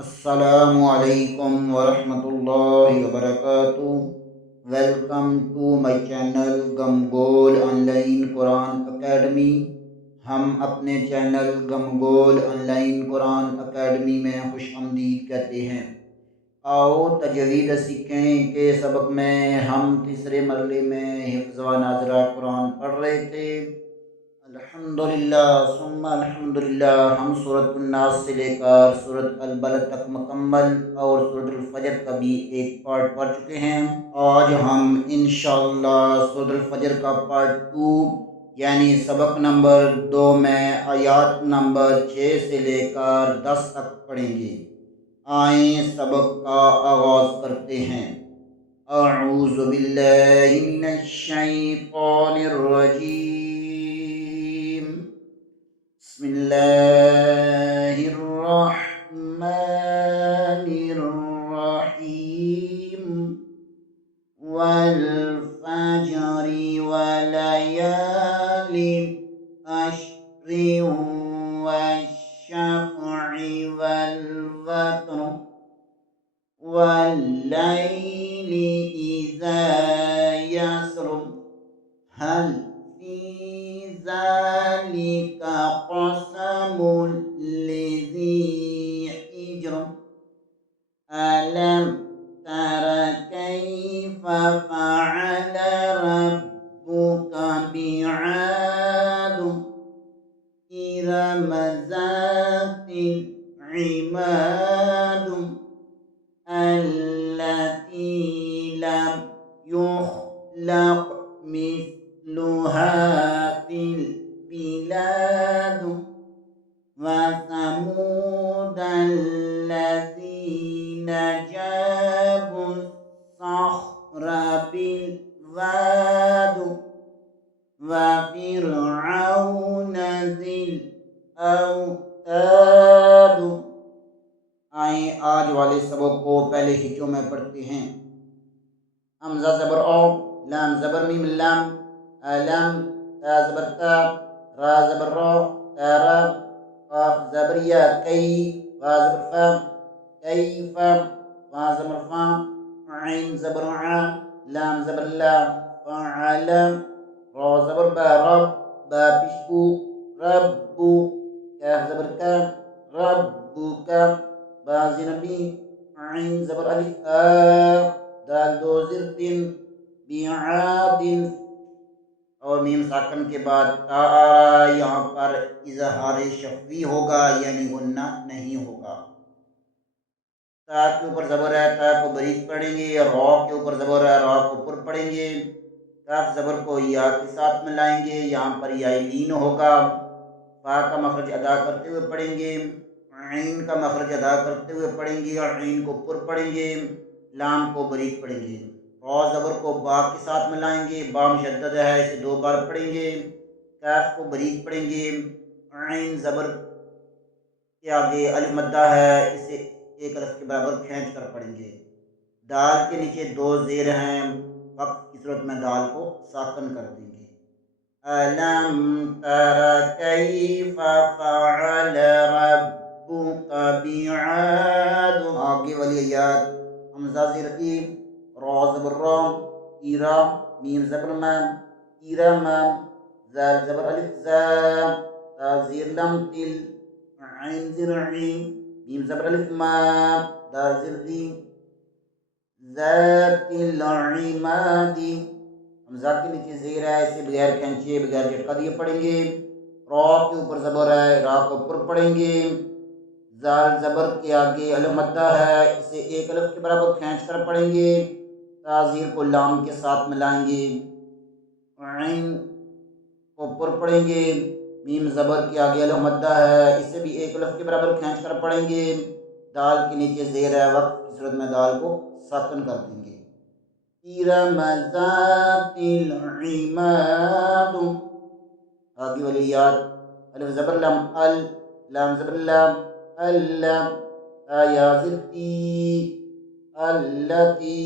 السلام علیکم ورحمۃ اللہ وبرکاتہ۔ ویلکم ٹو مائی چینل گم گول آن لائن قرآن اکیڈمی۔ ہم اپنے چینل گم گول آن لائن قرآن اکیڈمی میں خوش آمدید کہتے ہیں۔ آؤ تجوید سیکھیں کے سبق میں ہم تیسرے مرحلے میں حفظ و ناظرہ قرآن پڑھ رہے تھے۔ الحمدللہ ثم الحمدللہ ہم سورۃ الناس سے لے کر سورۃ البلد تک مکمل اور سورۃ الفجر کا بھی ایک پارٹ پڑھ چکے ہیں۔ آج ہم انشاءاللہ سورۃ الفجر کا پارٹ 2 یعنی سبق نمبر 2 میں آیات نمبر 6 سے لے کر 10 تک پڑھیں گے۔ آئیں سبق کا آغاز کرتے ہیں۔ اعوذ باللہ من الشیطان الرجیم، بسم اللہ الرحمن الرحیم، والفجر وليال عشر والشفع والوتر والليل إذا يسر هل في ذلك قسم لذي حجر ألم تر كيف فعل ربك بعاد إرم ذات العماد التي لم يخلق مثلها في البلاد وثمود الذين جابوا الصخر بالواد وفرعون ذي الأوتاد۔ آئیں آج والے سبق کو پہلے ہچوں میں پڑھتے ہیں۔ حمزہ زبر او، لام زبر میم لام، علم، تا زبر تا، را زبر رو، تارا، قاف زبر یا کئی، وا زبر فا، کیف، وا زبر فا، عین زبر ع، لام زبر لا، فعل، را زبر با رب، با پیشبو، ربو، کاف زبر کا، ربک، با زنبی، عین زبر الف آ، دال دو زر تین، بیعاد، اور میم ساکن کے بعد تا آ رہا ہے، یہاں پر اظہار شفوی ہوگا یعنی غنہ نہیں ہوگا۔ تا کے اوپر زبر ہے، تا کو بریک پڑھیں گے، را کے اوپر زبر ہے، را کو پر پڑھیں گے، کاف زبر کو یا کے ساتھ ملائیں گے، یہاں پر یا لین ہوگا، فا کا مخرج ادا کرتے ہوئے پڑھیں گے، عین کا مخرج ادا کرتے ہوئے پڑھیں گے اور عین کو پر پڑھیں گے، لام کو بریک پڑھیں گے، را زبر کو با کے ساتھ ملائیں گے، با مشدد ہے اسے 2 بار پڑھیں گے، کاف کو بریک پڑھیں گے، عین زبر کے آگے الف مدہ ہے اسے 1 الف کے برابر کھینچ کر پڑھیں گے۔ دال کے نیچے 2 زیر ہیں، وقت کی صورت میں دال کو ساکن کر دیں گے۔ ألم تر كيف فعل ربك بعاد، آگے والی آیات حمزہ زیر ای، را زبر را، ایرا، میم زبر میم، ایرم، زال زبر الف زا، تا زیر لم تل، عین زر عی، میم زبر الف ما، دال زر دی، ذات العماد، حمزہ کے نیچے زیر ہے اسے بغیر کھینچے بغیر جھٹکا دیے پڑھیں گے، را کے اوپر زبر ہے، را کو پر پڑھیں گے، زال زبر کے آگے الف مدہ ہے اسے 1 الف کے برابر کھینچ کر پڑھیں گے، تاظیر کو لام کے ساتھ ملائیں گے، عین کو پر پڑھیں گے، میم زبر کے آگے الف مدہ ہے اسے بھی 1 الف کے برابر کھینچ کر پڑھیں گے، دال کے نیچے زیر ہے وقت کی صورت میں دال کو ساکن کر دیں گے۔ ارم ذات العماد، آگے والی یاد الف زبر لم ال، لام زبر لام، اللام، تا یا زر تی، اللتی،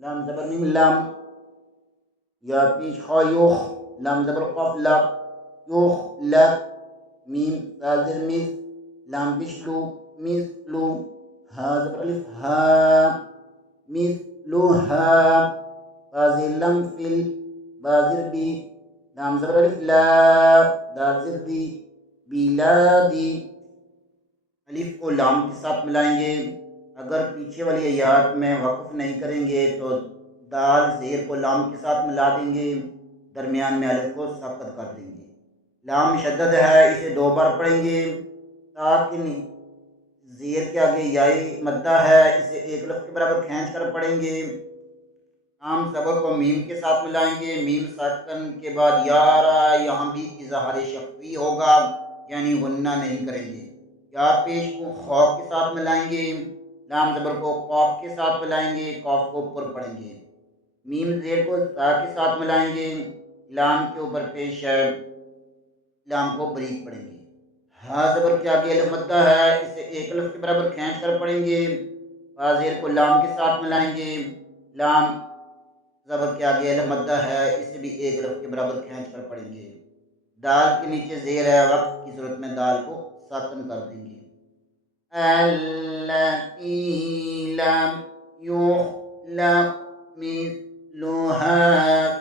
لام زبر میم لام، یا پیش خا یوخ، لام زبر قاف لق، یوخ لق، میم تا زر مز، لام پیش لو، مثل ها زبر الف ها مثلها بازر لم فل بازر بی لام زبر الف لا دال زر دی بلادی الف کو لام کے ساتھ ملائیں گے. اگر پیچھے والی آیات میں وقف نہیں کریں گے تو دال زیر کو لام کے ساتھ ملا دیں گے، درمیان میں الف کو ساکت کر دیں گے. لام شدد ہے، اسے 2 بار پڑھیں گے. تاکن زیر کے آگے یائی مدہ ہے، اسے 1 لفظ کے برابر کھینچ کر پڑھیں گے. عام زبر کو میم کے ساتھ ملائیں گے، میم ساکن کے بعد یا آ رہا ہے، یہاں بھی اظہار شفوی ہوگا، یعنی غنہ نہیں کریں گے. یا پیش کو خو کے ساتھ ملائیں گے، لام زبر کو قاف کے ساتھ ملائیں گے، قاف کو پر پڑھیں گے. میم زیر کو تا کے ساتھ ملائیں گے، لام کے اوپر پیش ہے، لام کو بریک پڑھیں گے. ہا زبر کے آگے الف مدہ ہے، اسے 1 لفظ کے برابر کھینچ کر پڑھیں گے. با زیر کو لام کے ساتھ ملائیں گے، لام زبر کے آگے الف مدہ ہے، اسے بھی 1 لفظ کے برابر کھینچ کر پڑھیں گے. دال کے نیچے زیر ہے، وقت کی صورت میں دال کو ساکن کر دیں گے. التی لم یخلق مثلها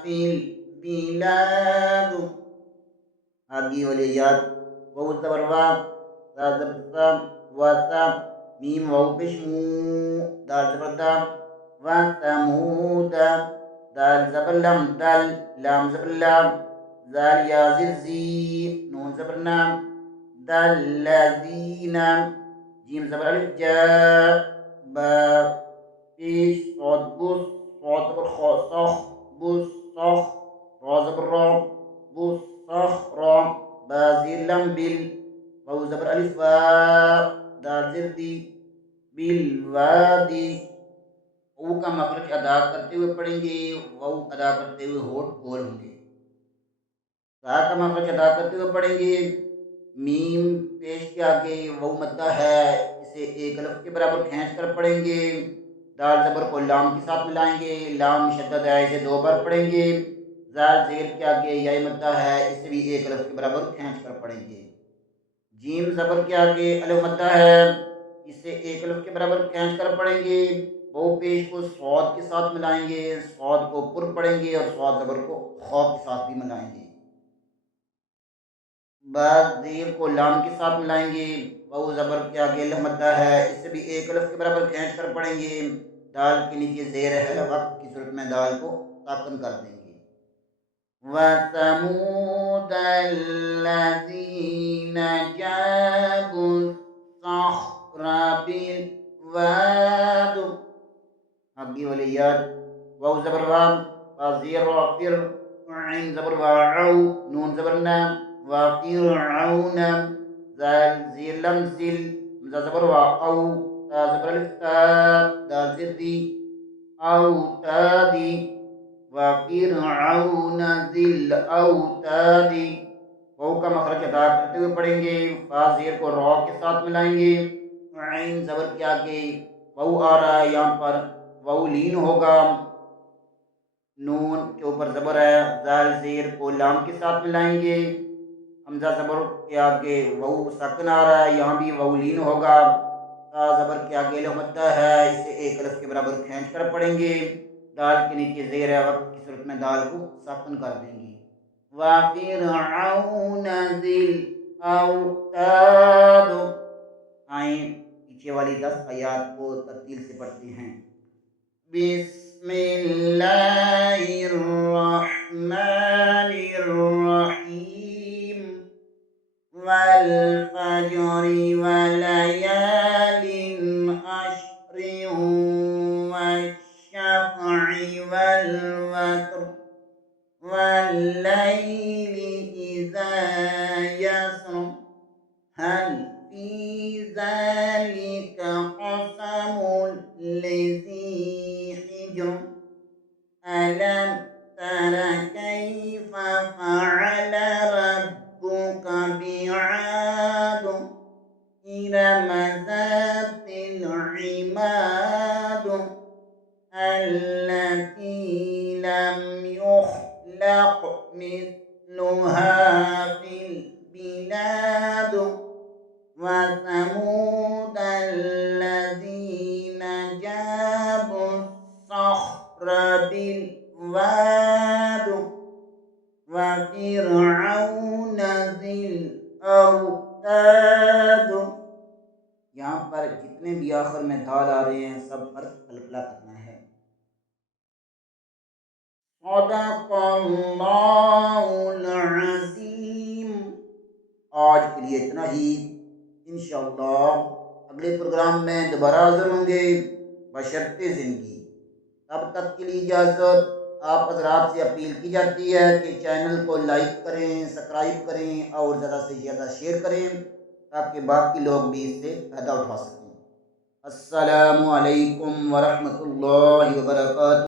فی البلاد. آگے والی یاد واو زبر وا تا زبر سا وا سا میم واو پیش مو دال زبر دا وا ثمود دال زبر لم دل لام زبر لام زال یا زر زی نون زبر نام دل لذین جیم زبر الف جا با پیش صاد بس صاد زبر خا صخ بس صخ را زبر را بس صخ را با زیر لم بل واو زبر الف وا دال زر دی بل وادی. او کا مخرج ادا کرتے ہوئے پڑھیں گے، واو ادا کرتے ہوئے ہونٹ کھول ہوں گے. تا کا مخرج ادا کرتے ہوئے پڑھیں گے، میم پیش کے آگے واو مدہ ہے، اسے 1 لفظ کے برابر کھینچ کر پڑھیں گے. دال زبر کو لام کے ساتھ ملائیں گے، لام شدد ہے، اسے 2 بار پڑھیں گے. زال زیر کے آگے یائی مدہ ہے، اسے بھی 1 لفظ کے برابر کھینچ کر پڑھیں گے. جیم زبر کے آگے الف مدہ ہے، اسے 1 لفظ کے برابر کھینچ کر پڑھیں گے. واو پیش کو صاد کے ساتھ ملائیں گے، صاد کو پر پڑھیں گے اور صاد زبر کو خا کے ساتھ بھی ملائیں گے. با زیر کو لام کے ساتھ ملائیں گے، واو زبر کے آگے الف مدہ ہے، اسے بھی 1 لفظ کے برابر کھینچ کر پڑھیں گے. دال کے نیچے زیر ہے، وقت کی صورت میں دال کو ساکن کر دیں گے. وَثَمُودَ الَّذِينَ جَابُوا الصَّخْرَ بِالْوَادِ. آگے والی یاد واو زبر وام زیر وافر عین زبر واعو نون زبر نام وافر عون زال زیر لم زل مزا زبر واو تا زبر الف تا دال زر دی او تادی وافر عون ذل او تادی. واو کا مخرج ادا کرتے ہوئے پڑھیں گے، فا زیر کو را کے ساتھ ملائیں گے، عین زبر کے آگے واو آ رہا ہے، یہاں پر واو لین ہوگا، نون کے اوپر زبر ہے، زال زیر کو لام کے ساتھ ملائیں گے. حمزہ زبر کے آگے واو ساکن آ رہا ہے، یہاں بھی واو لین ہوگا. تا زبر کے آگے الف مدہ ہے، اسے 1 لفظ کے برابر کھینچ کر پڑھیں گے. دال کے نیچے زیر ہے، وقت کی صورت میں دال کو ساکن کر دیں گے. وَفِرْعَوْنَ ذِي الْأَوْتَادِ. آئیں پیچھے والی 10 آیات کو ترتیل سے پڑھتے ہیں. بسم اللہ الرحمن الرحیم والفجر وليال عشر والشفع والوتر والليل إذا يسر هل في ذلك قسم لذي حجر ألم تر كيف فعل ربك بعاد إرم ذات العماد التي لم يخلق مثلها في البلاد وثمود صاد وفرعون ذی الاوتاد. یہاں پر جتنے بھی آخر میں دال آ رہے ہیں سب پر قلقلہ کرنا ہے. صدق اللہ العظیم. آج کے لیے اتنا ہی. انشاءاللہ اگلے پروگرام میں دوبارہ حاضر ہوں گے بشرط زندگی. تب تک کے لیے اجازت. آپ حضرات سے اپیل کی جاتی ہے کہ چینل کو لائک کریں، سبسکرائب کریں اور زیادہ سے زیادہ شیئر کریں تاکہ باقی لوگ بھی اس سے فائدہ اٹھا سکیں. السلام علیکم ورحمۃ اللہ وبرکاتہ.